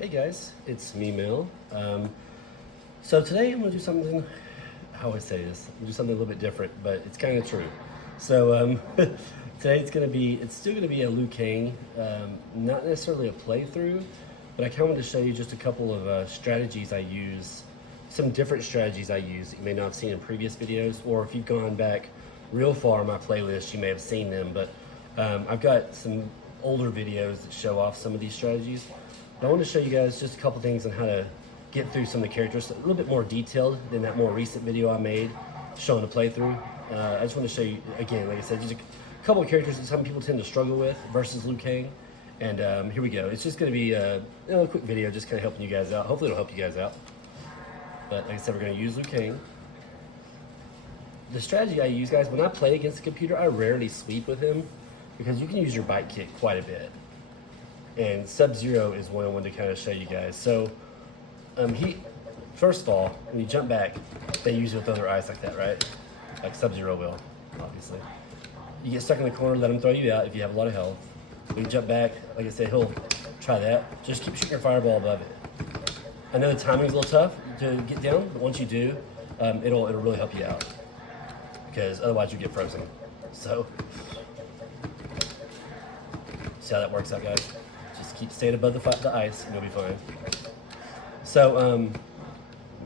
Hey guys, it's me, Mel. So today I'm gonna do something, how I say this, I'm gonna do something a little bit different, but it's kind of true. So today it's still gonna be a Liu Kang, not necessarily a playthrough, but I kind of want to show you just a couple of strategies I use, some different strategies I use that you may not have seen in previous videos, or if you've gone back real far in my playlist, you may have seen them, but I've got some older videos that show off some of these strategies. But I want to show you guys just a couple things on how to get through some of the characters, a little bit more detailed than that more recent video I made showing the playthrough. I just want to show you, again, like I said, just a couple of characters that some people tend to struggle with versus Liu Kang. And here we go. It's just going to be a quick video, just kind of helping you guys out. Hopefully it'll help you guys out. But like I said, we're going to use Liu Kang. The strategy I use, guys, when I play against the computer, I rarely sweep with him because you can use your bite kick quite a bit. And Sub-Zero is one I wanted to kind of show you guys. So, first of all, when you jump back, they usually throw their eyes like that, right? Like Sub-Zero will, obviously. You get stuck in the corner, let him throw you out if you have a lot of health. When you jump back, like I said, he'll try that. Just keep shooting your fireball above it. I know the timing's a little tough to get down, but once you do, it'll really help you out. Because otherwise you get frozen. So, see how that works out, guys? Just keep staying above the ice and you'll be fine. So,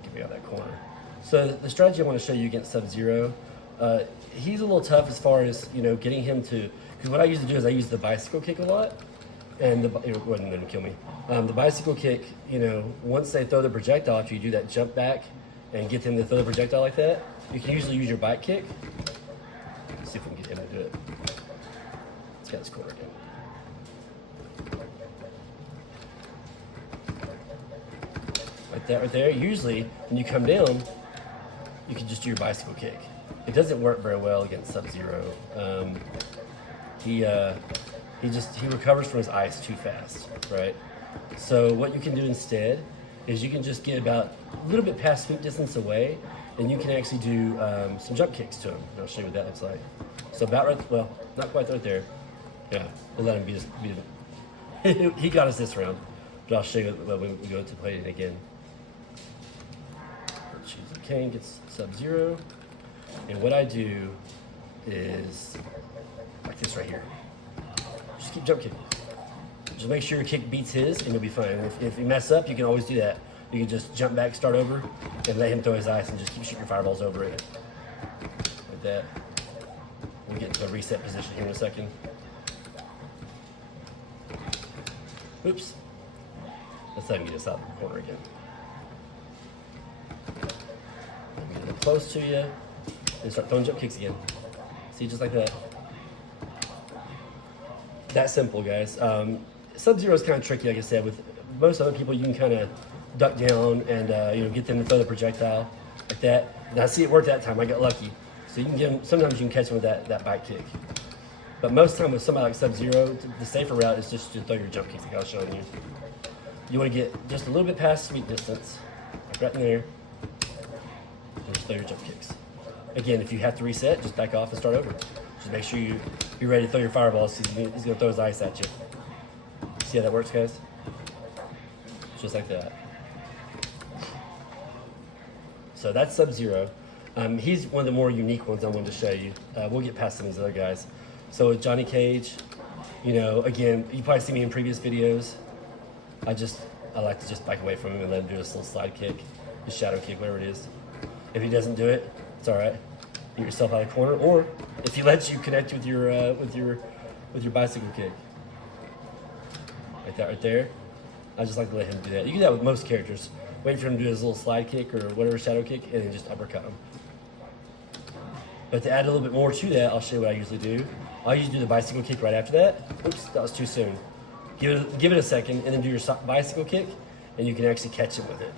get me out of that corner. So the strategy I want to show you against Sub-Zero, he's a little tough as far as, getting him to, because what I usually do is I use the bicycle kick a lot, and go ahead and let him kill me. The bicycle kick, once they throw the projectile, after you do that jump back and get them to throw the projectile like that, you can usually use your bike kick. Let's see if we can get him to do it. Let's get this corner again. Like that right there. Usually, when you come down, you can just do your bicycle kick. It doesn't work very well against Sub-Zero. He recovers from his ice too fast, right? So what you can do instead is you can just get about a little bit past sweep distance away, and you can actually do some jump kicks to him. I'll show you what that looks like. So about right, well, not quite right there. Yeah, we'll let him beat it. He got us this round, but I'll show you when we go to play it again. Choose Liu Kang, gets Sub-Zero, and what I do is like this right here. Just keep jump kicking. Just make sure your kick beats his, and you'll be fine. If you mess up, you can always do that. You can just jump back, start over, and let him throw his ice, and just keep shooting your fireballs over it. Like that. We'll get to the reset position here in a second. Oops. Let's let him get us out of the corner again. Let me get close to you, and start throwing jump kicks again. See, just like that. That simple, guys. Sub-Zero is kind of tricky, like I said. With most other people, you can kind of duck down and get them to throw the projectile like that. And I see it work that time. I got lucky. So you can get them. Sometimes you can catch them with that bite kick. But most time with somebody like Sub-Zero, the safer route is just to throw your jump kicks like I was showing you. You want to get just a little bit past sweep distance, like right in there, and just throw your jump kicks. Again, if you have to reset, just back off and start over. Just make sure you're ready to throw your fireballs. He's going to throw his ice at you. See how that works, guys? Just like that. So that's Sub-Zero. He's one of the more unique ones I wanted to show you. We'll get past some of these other guys. So with Johnny Cage, again, you probably see me in previous videos. I like to just back away from him and let him do this little slide kick, his shadow kick, whatever it is. If he doesn't do it, it's all right. Get yourself out of the corner, or if he lets you connect with your bicycle kick, like that right there. I just like to let him do that. You can do that with most characters. Wait for him to do his little slide kick or whatever shadow kick, and then just uppercut him. But to add a little bit more to that, I'll show you what I usually do. I'll usually do the bicycle kick right after that. Oops, that was too soon. Give it a second, and then do your bicycle kick, and you can actually catch him with it.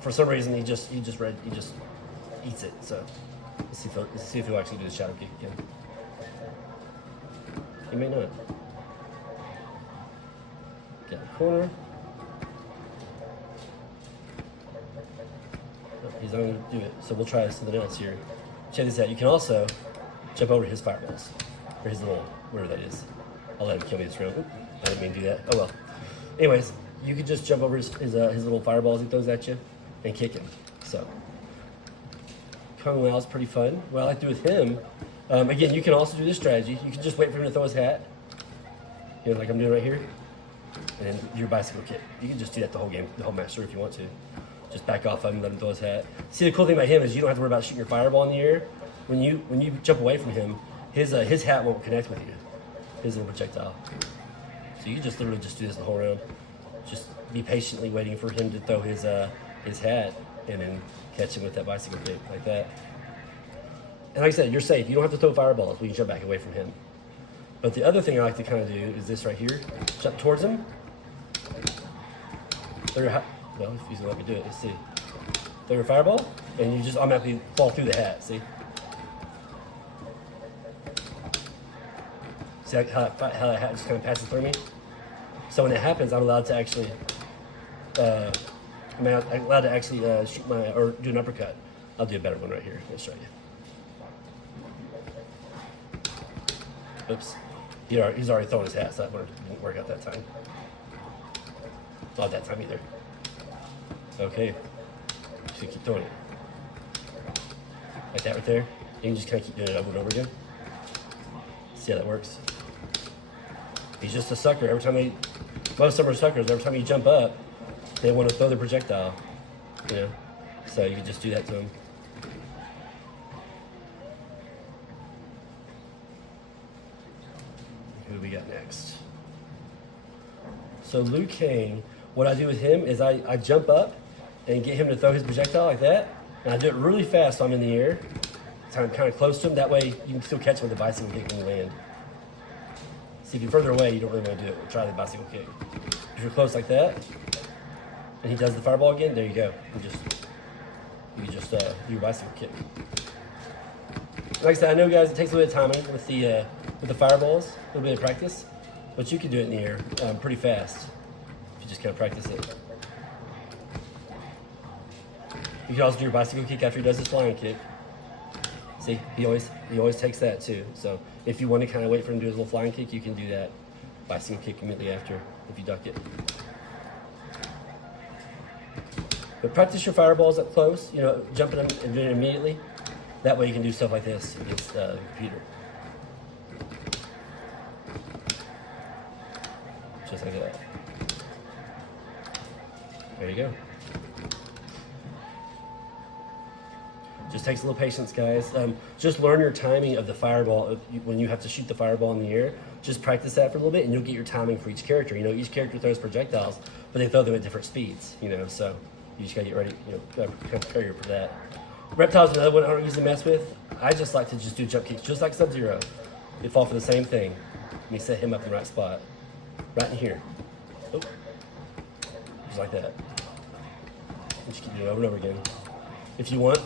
For some reason, he just eats it. So let's see if he'll actually do the shadow kick again. He may not. Get in the corner. No, he's not going to do it. So we'll try something else here. Check this out. You can also jump over his fireballs, or his little, whatever that is. I'll let him kill me this round. Oop, I didn't mean to do that. Oh well. Anyways, you could just jump over his little fireballs he throws at you and kick him. So Kung Lao is pretty fun. What I like to do with him, again, you can also do this strategy. You can just wait for him to throw his hat, you know, like I'm doing right here, and then your bicycle kick. You can just do that the whole game, the whole match if you want to. Just back off of him, let him throw his hat. See, the cool thing about him is you don't have to worry about shooting your fireball in the air. When you jump away from him, his hat won't connect with you, his little projectile. So you can just literally just do this the whole round. Just be patiently waiting for him to throw his hat, and then catch him with that bicycle kick like that. And like I said, you're safe. You don't have to throw fireballs when you jump back away from him. But the other thing I like to kind of do is this right here. Jump towards him. Well, if he's gonna let me do it, let's see. Throw your fireball, and you just automatically fall through the hat, see? See how that hat just kind of passes through me? So when it happens, I'm allowed to actually, I'm allowed to actually shoot or do an uppercut. I'll do a better one right here. Let me show you. Oops. He's already thrown his hat, so that didn't work out that time. Not that time either. Okay. Just keep throwing it. Like that right there. You can just kind of keep doing it over and over again. See how that works? He's just a sucker. Most of them are suckers. Every time you jump up, they want to throw the projectile. You know? So you can just do that to them. Who do we got next? So Liu Kang, what I do with him is I jump up and get him to throw his projectile like that. And I do it really fast so I'm in the air. So I'm kind of close to him. That way you can still catch him with the bicycle kick when you land. See, if you're further away, you don't really want to do it. Try the bicycle kick. If you're close like that, and he does the fireball again, there you go. You can just do your bicycle kick. Like I said, I know, guys, it takes a little bit of timing with the fireballs, a little bit of practice, but you can do it in the air pretty fast if you just kind of practice it. You can also do your bicycle kick after he does his flying kick. See, he always takes that too. So if you want to kind of wait for him to do his little flying kick, you can do that bicycle kick immediately after if you duck it. But practice your fireballs up close, you know, jumping them and doing it immediately. That way you can do stuff like this against the computer. Just like that. There you go. Just takes a little patience, guys. Just learn your timing of the fireball when you have to shoot the fireball in the air. Just practice that for a little bit, and you'll get your timing for each character. You know, each character throws projectiles, but they throw them at different speeds. You know, so you just gotta get ready. You know, gotta prepare for that. Reptile's another one I don't usually mess with. I just like to just do jump kicks, just like Sub-Zero. They fall for the same thing. Let me set him up in the right spot, right in here. Oh, just like that. Just keep doing it over and over again. If you want,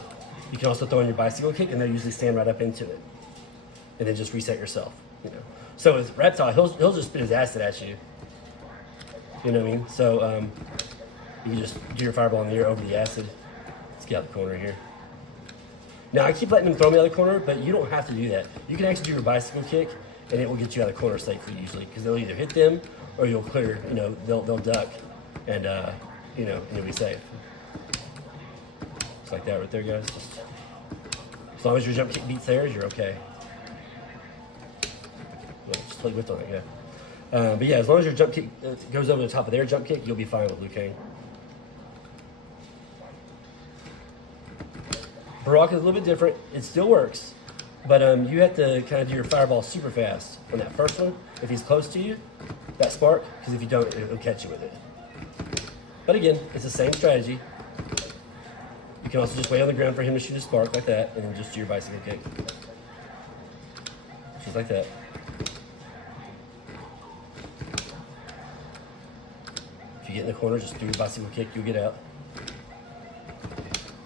you can also throw in your bicycle kick, and they'll usually stand right up into it, and then just reset yourself. You know. So with Reptile, he'll just spit his acid at you. You know what I mean? So you can just do your fireball in the air over the acid. Let's get out the corner here. Now I keep letting them throw me out of the corner, but you don't have to do that. You can actually do your bicycle kick, and it will get you out of the corner safely usually, because they'll either hit them or you'll clear. You know, they'll duck, and you know, and you'll be safe. Just like that right there, guys. As long as your jump kick beats theirs, you're okay. Yeah, just play with on it, yeah. But yeah, as long as your jump kick goes over the top of their jump kick, you'll be fine with Liu Kang. Baraka is a little bit different. It still works, but you have to kind of do your fireball super fast on that first one. If he's close to you, that spark, because if you don't, it'll catch you with it. But again, it's the same strategy. You can also just wait on the ground for him to shoot a spark like that, and then just do your bicycle kick. Just like that. If you get in the corner, just do your bicycle kick, you'll get out.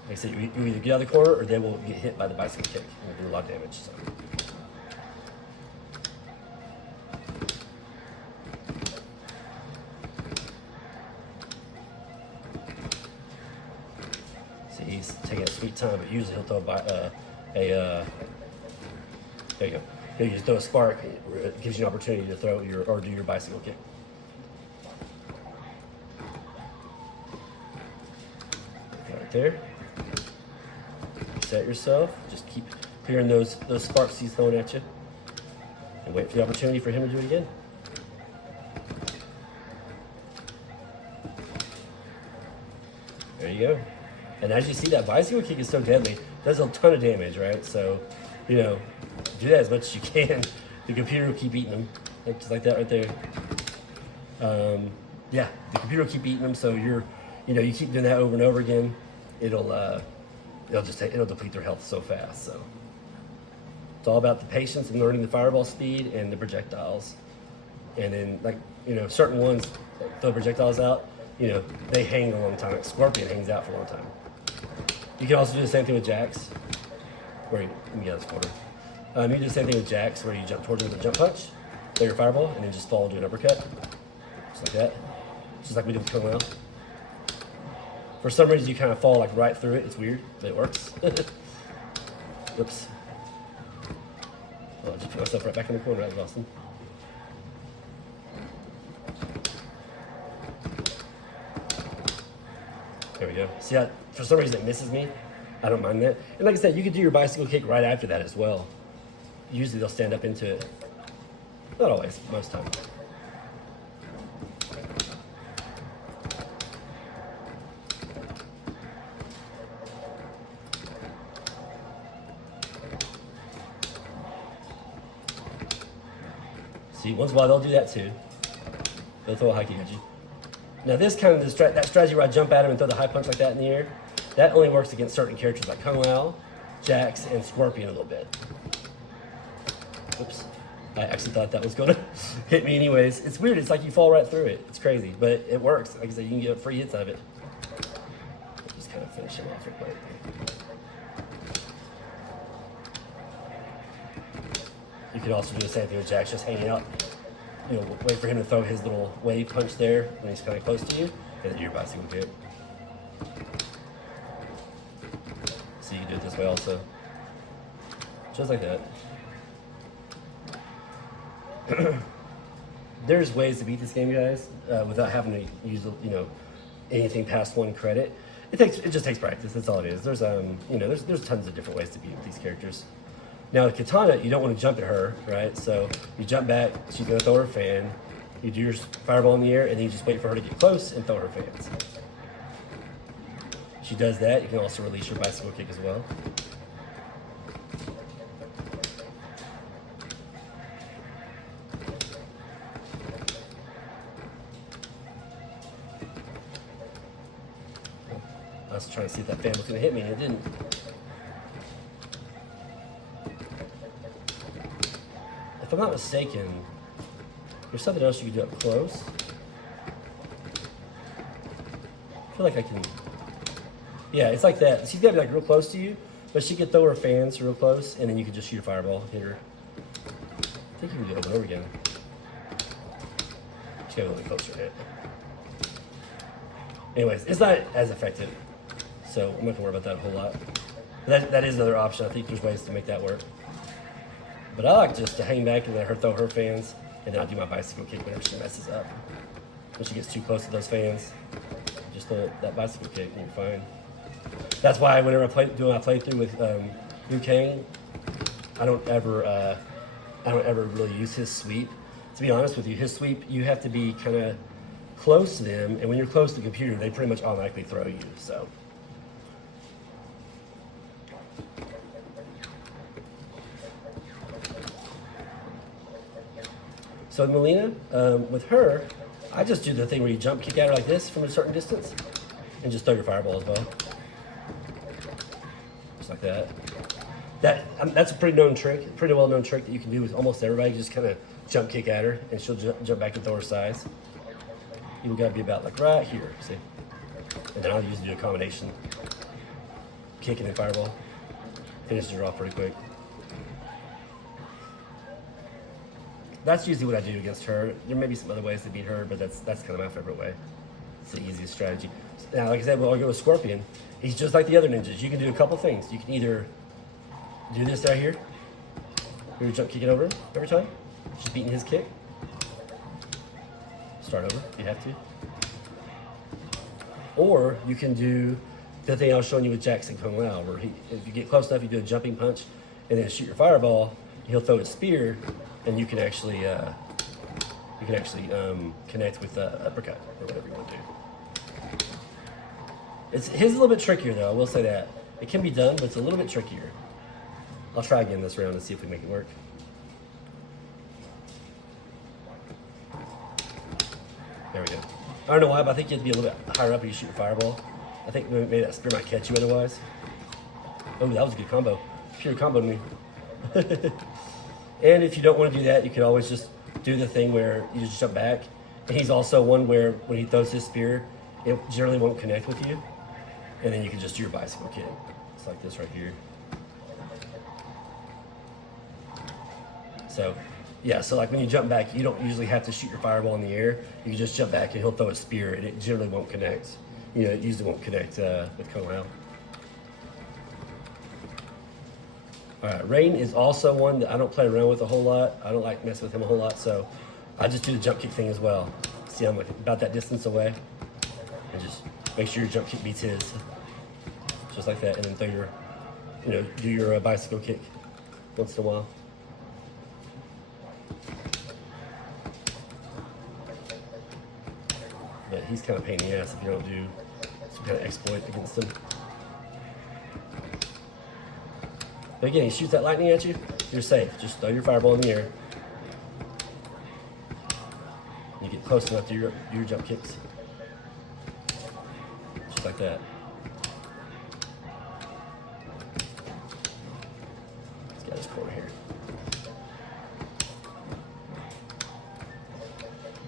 Like I said, you either get out of the corner or they will get hit by the bicycle kick and do a lot of damage. So. See, he's taking a sweet time, but usually he'll throw there you go. You just throw a spark, it gives you an opportunity to throw do your bicycle kick. there. Set yourself. Just keep clearing those sparks he's throwing at you. And wait for the opportunity for him to do it again. There you go. And as you see, that bicycle kick is so deadly. It does a ton of damage, right? So, you know, do that as much as you can. The computer will keep eating them. Just like that right there. Yeah, the computer will keep eating them, so you keep doing that over and over again. It'll deplete their health so fast. So it's all about the patience and learning the fireball speed and the projectiles. And then, certain ones that throw projectiles out, they hang a long time. Like Scorpion hangs out for a long time. You can also do the same thing with Jax. Let me get this quarter. You can do the same thing with Jax, where you jump towards him with a jump punch, throw your fireball, and then just fall into an uppercut. Just like that. Just like we did with Kung Lao. For some reason, you kind of fall like right through it. It's weird, but it works. Whoops. Oh, I just put myself right back in the corner. That was awesome. There we go. See how, for some reason, it misses me. I don't mind that. And like I said, you could do your bicycle kick right after that as well. Usually they'll stand up into it. Not always, most times. See, once in a while they'll do that too. They'll throw a high kick at you. Now this kind of, that strategy where I jump at him and throw the high punch like that in the air, that only works against certain characters like Kung Lao, Jax, and Scorpion a little bit. Oops. I actually thought that was going to hit me anyways. It's weird. It's like you fall right through it. It's crazy, but it works. Like I said, you can get free hits out of it. Just kind of finish him off real quick. You can also do the same thing with Jax, just hanging out. Wait for him to throw his little wave punch there when he's kind of close to you, and then your bicycle kick. So you can do it this way also. Just like that. There's ways to beat this game, guys, without having to use, anything past one credit. It just takes practice. That's all it is. There's there's tons of different ways to beat these characters. Now, with Katana, you don't want to jump at her, right? So you jump back, she's going to throw her fan, you do your fireball in the air, and then you just wait for her to get close and throw her fans. She does that. You can also release your bicycle kick as well. I was trying to see if that fan was going to hit me, and it didn't. If I'm not mistaken, there's something else you can do up close. I feel like I can. Yeah, it's like that. She's got to be like real close to you, but she can throw her fans real close, and then you can just shoot a fireball, hit her. I think you can do it over and over again. She's got a little bit closer hit. Anyways, it's not as effective, so I'm not gonna worry about that a whole lot. But that is another option. I think there's ways to make that work. But I like just to hang back and let her throw her fans, and then I'll do my bicycle kick whenever she messes up. When she gets too close to those fans, just throw that bicycle kick and you're fine. That's why whenever I do my playthrough with Liu Kang, I don't ever really use his sweep. To be honest with you, his sweep, you have to be kind of close to them, and when you're close to the computer, they pretty much automatically throw you. So Molina, with her, I just do the thing where you jump kick at her like this from a certain distance and just throw your fireball as well. Just like that. That's a pretty well known trick that you can do with almost everybody. You just kind of jump kick at her and she'll jump back and throw her size. You've got to be about like right here, see? And then I'll usually do a combination. Kick and then fireball. Finishes her off pretty quick. That's usually what I do against her. There may be some other ways to beat her, but that's kind of my favorite way. It's the easiest strategy. Now, like I said, I'll go with Scorpion. He's just like the other ninjas. You can do a couple things. You can either do this right here. You're jump kicking over him every time. Just beating his kick. Start over if you have to. Or you can do the thing I was showing you with Jax and Scorpion, where if you get close enough, you do a jumping punch, and then shoot your fireball. He'll throw his spear, and you can actually connect with uppercut or whatever you want to do. His is a little bit trickier though. I will say that it can be done, but it's a little bit trickier. I'll try again this round and see if we make it work. There we go. I don't know why, but I think you have to be a little bit higher up when you shoot your fireball. I think maybe that spear might catch you otherwise. Oh, that was a good combo. Pure combo to me. And if you don't want to do that, you can always just do the thing where you just jump back. And he's also one where when he throws his spear, it generally won't connect with you. And then you can just do your bicycle kick. It's like this right here. So, yeah, so like when you jump back, you don't usually have to shoot your fireball in the air. You can just jump back and he'll throw a spear and it generally won't connect. You know, it usually won't connect with Katana. All right, Rain is also one that I don't play around with a whole lot. I don't like messing with him a whole lot, so I just do the jump kick thing as well. See, I'm like about that distance away. And just make sure your jump kick beats his. Just like that, and then throw your, do your bicycle kick once in a while. But he's kind of a pain in the ass if you don't do some kind of exploit against him. But again, he shoots that lightning at you, you're safe. Just throw your fireball in the air. You get close enough to your jump kicks. Just like that. Let's get this corner here.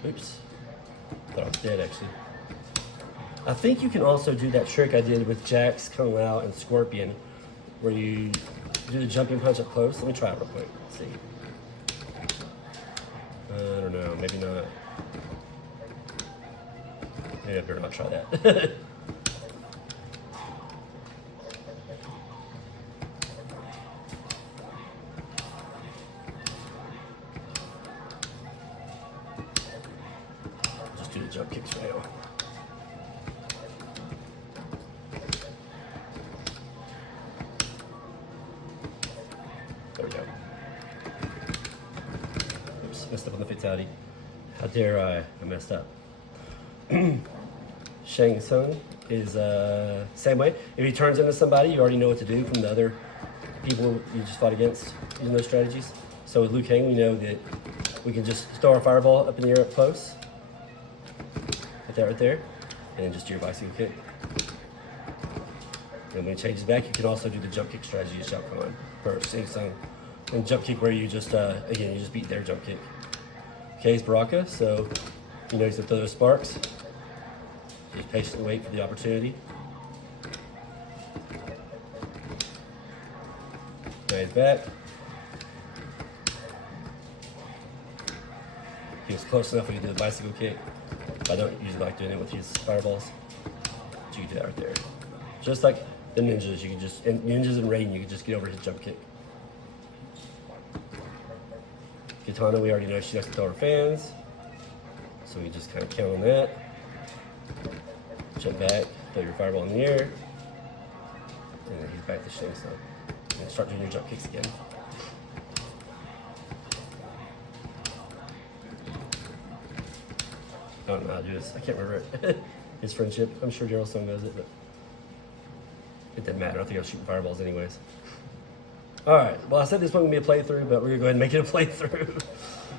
Oops. Thought I was dead actually. I think you can also do that trick I did with Jax, Scorpion, and Scorpion, where you do the jumping punch up close. Let me try it real quick. Let's see. I don't know. Maybe not. Maybe I better not try that. Just do the jump kicks right now. There we go. Oops, messed up on the fatality. How dare I messed up. Shang Tsung is same way. If he turns into somebody, you already know what to do from the other people you just fought against using those strategies. So with Liu Kang, we know that we can just throw our fireball up in the air up close. Hit that right there. And then just do your bicycle kick. And when it changes back, you can also do the jump kick strategy as Shao Kahn or Shang Tsung. And jump kick where you just, again, you just beat their jump kick. Okay, it's Baraka, so you know he's gonna throw those sparks. Just patiently wait for the opportunity. Now he's back. He was close enough when he did the bicycle kick. I don't usually like doing it with his fireballs. But you can do that right there. Just like the ninjas, you can just, and ninjas and Raiden, you can just get over his jump kick. Katana, we already know she likes to throw her fans. So we just kind of count on that. Jump back, throw your fireball in the air. And then he's back to Shang Tsung. And start doing your jump kicks again. I don't know how to do this. I can't remember it. His friendship. I'm sure Gerald Stone knows it, but it didn't matter. I think I was shooting fireballs anyways. Alright, well I said this wasn't going to be a playthrough, but we're going to go ahead and make it a playthrough.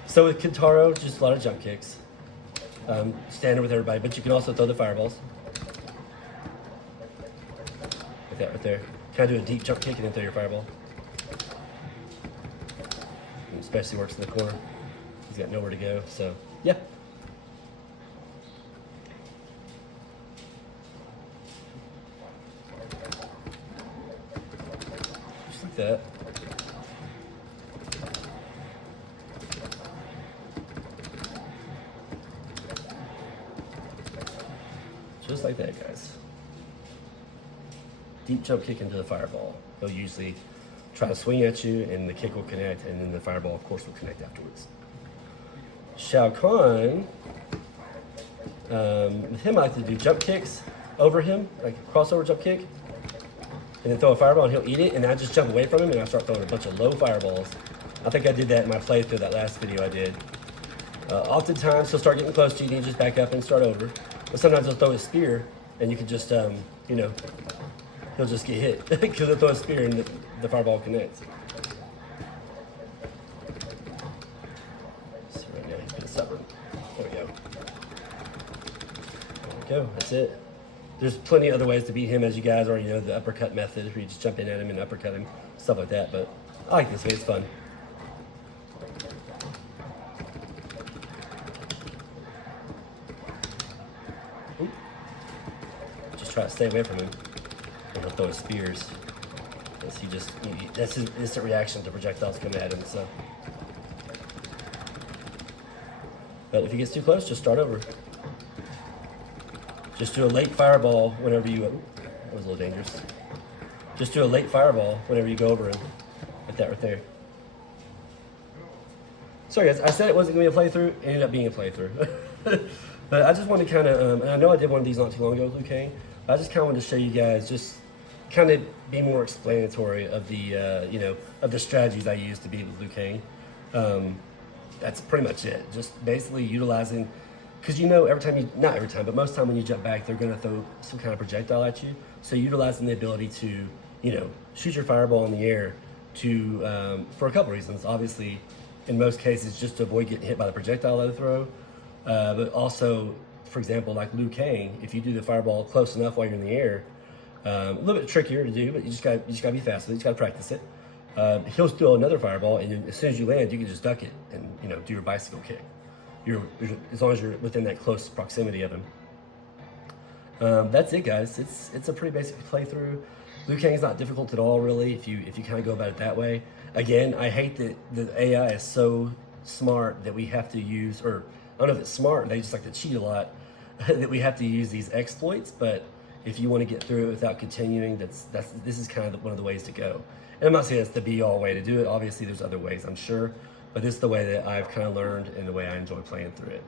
So with Kintaro, just a lot of jump kicks. Standard with everybody, but you can also throw the fireballs. Like that right there. Kind of do a deep jump kick and then throw your fireball. And especially works in the corner. He's got nowhere to go, so yeah. Just like that. Just like that, guys. Deep jump kick into the fireball. He'll usually try to swing at you and the kick will connect and then the fireball, of course, will connect afterwards. Shao Kahn, with him I like to do jump kicks over him, like a crossover jump kick, and then throw a fireball and he'll eat it, and I just jump away from him and I start throwing a bunch of low fireballs. I think I did that in my playthrough, that last video I did. Oftentimes he'll start getting close to you and you just back up and start over. But sometimes he'll throw a spear and you can just, you know, he'll just get hit because he'll throw a spear and the fireball connects. So right now he's being stubborn. There we go. There we go, that's it. There's plenty of other ways to beat him, as you guys already know, the uppercut method, where you just jump in at him and uppercut him, stuff like that, but I like this way, it's fun. Ooh. Just try to stay away from him, and he'll throw his spears. That's his instant reaction to projectiles coming at him, so. But if he gets too close, just start over. Just do a late fireball whenever you, that was a little dangerous. Just do a late fireball whenever you go over him, like that right there. Sorry guys, I said it wasn't gonna be a playthrough, it ended up being a playthrough. But I just wanted to kind of, and I know I did one of these not too long ago with Liu Kang, but I just kind of wanted to show you guys, just kind of be more explanatory of the, you know, of the strategies I use to beat with Liu Kang. That's pretty much it. Just basically utilizing, because you know every time you, not every time, but most time when you jump back, they're going to throw some kind of projectile at you. So utilizing the ability to, you know, shoot your fireball in the air to, for a couple reasons. Obviously, in most cases, just to avoid getting hit by the projectile they throw. But also, for example, like Liu Kang, if you do the fireball close enough while you're in the air, a little bit trickier to do, but you just got to be fast with it. You just got to practice it. He'll throw another fireball, and as soon as you land, you can just duck it and, you know, do your bicycle kick. As long as you're within that close proximity of him. That's it, guys. It's a pretty basic playthrough. Liu Kang is not difficult at all, really, if you kind of go about it that way. Again, I hate that the AI is so smart that we have to use, or I don't know if it's smart, they just like to cheat a lot, that we have to use these exploits. But if you want to get through it without continuing, this is kind of one of the ways to go. And I'm not saying that's the be-all way to do it. Obviously, there's other ways, I'm sure. But this is the way that I've kind of learned and the way I enjoy playing through it.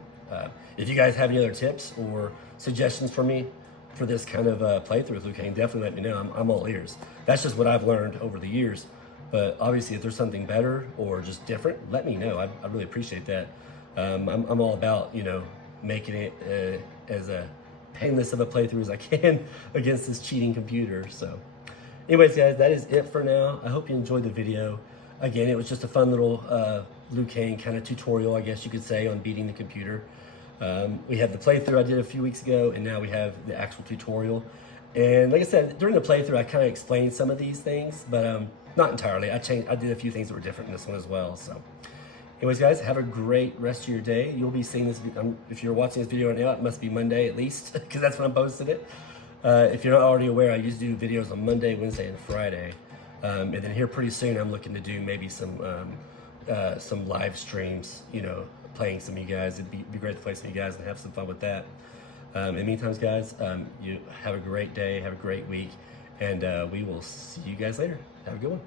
If you guys have any other tips or suggestions for me for this kind of playthrough with Liu Kang, definitely let me know. I'm all ears. That's just what I've learned over the years. But obviously, if there's something better or just different, let me know. I really appreciate that. I'm all about, you know, making it as a painless of a playthrough as I can against this cheating computer. So anyways, guys, that is it for now. I hope you enjoyed the video. Again, it was just a fun little Liu Kang kind of tutorial, I guess you could say, on beating the computer. We have the playthrough I did a few weeks ago, and now we have the actual tutorial. And like I said, during the playthrough, I kind of explained some of these things, but not entirely. I did a few things that were different in this one as well. So anyways, guys, have a great rest of your day. You'll be seeing this, if you're watching this video right now, it must be Monday at least, because that's when I posted it. If you're not already aware, I usually do videos on Monday, Wednesday, and Friday. And then here pretty soon, I'm looking to do maybe some live streams, you know, playing some of you guys. It'd be great to play some of you guys and have some fun with that. In the meantime, guys, you have a great day, have a great week, and we will see you guys later. Have a good one.